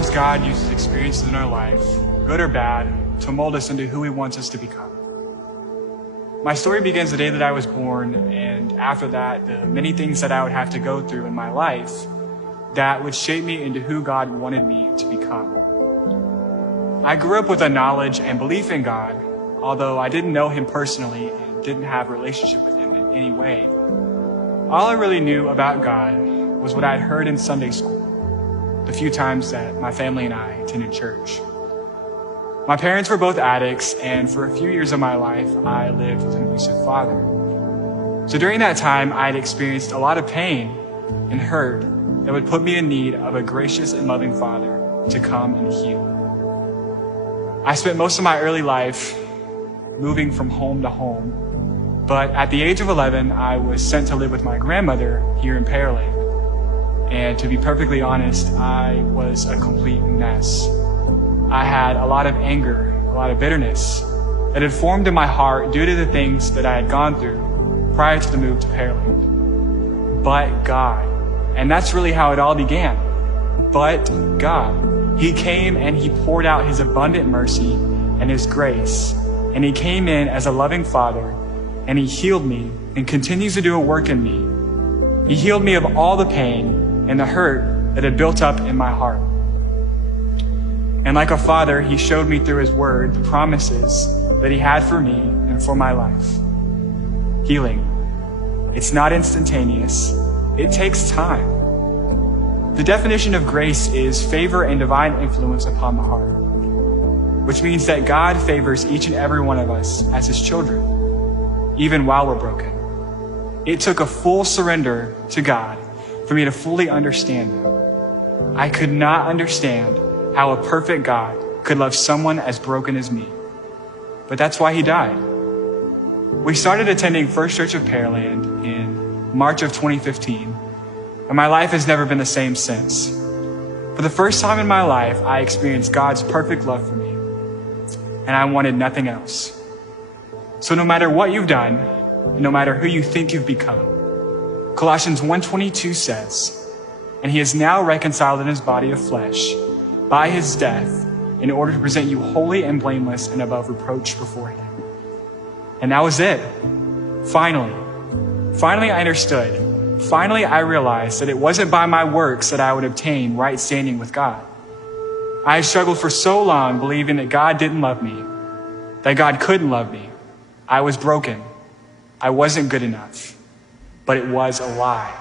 Sometimes God uses experiences in our life, good or bad, to mold us into who He wants us to become. My story begins the day that I was born, and after that, the many things that I would have to go through in my life that would shape me into who God wanted me to become. I grew up with a knowledge and belief in God, although I didn't know Him personally and didn't have a relationship with Him in any way. All I really knew about God was what I'd heard in Sunday school, the few times that my family and I attended church. My parents were both addicts, and for a few years of my life, I lived with an abusive father. So during that time, I'd experienced a lot of pain and hurt that would put me in need of a gracious and loving Father to come and heal. I spent most of my early life moving from home to home, but at the age of 11, I was sent to live with my grandmother here in Pearland. And to be perfectly honest, I was a complete mess. I had a lot of anger, a lot of bitterness that had formed in my heart due to the things that I had gone through prior to the move to Pearland. But God, and that's really how it all began. But God, He came and He poured out His abundant mercy and His grace. And He came in as a loving Father, and He healed me and continues to do a work in me. He healed me of all the pain and the hurt that had built up in my heart. And like a father, He showed me through His word the promises that He had for me and for my life. Healing. It's not instantaneous. It takes time. The definition of grace is favor and divine influence upon the heart, which means that God favors each and every one of us as His children, even while we're broken. It took a full surrender to God for me to fully understand that. I could not understand how a perfect God could love someone as broken as me. But that's why He died. We started attending First Church of Pearland in March of 2015, and my life has never been the same since. For the first time in my life, I experienced God's perfect love for me, and I wanted nothing else. So no matter what you've done, no matter who you think you've become, Colossians 1:22 says, "And He is now reconciled in His body of flesh by His death in order to present you holy and blameless and above reproach before Him." And that was it. Finally I understood. Finally I realized that it wasn't by my works that I would obtain right standing with God. I had struggled for so long believing that God didn't love me, that God couldn't love me. I was broken. I wasn't good enough. But it was a lie.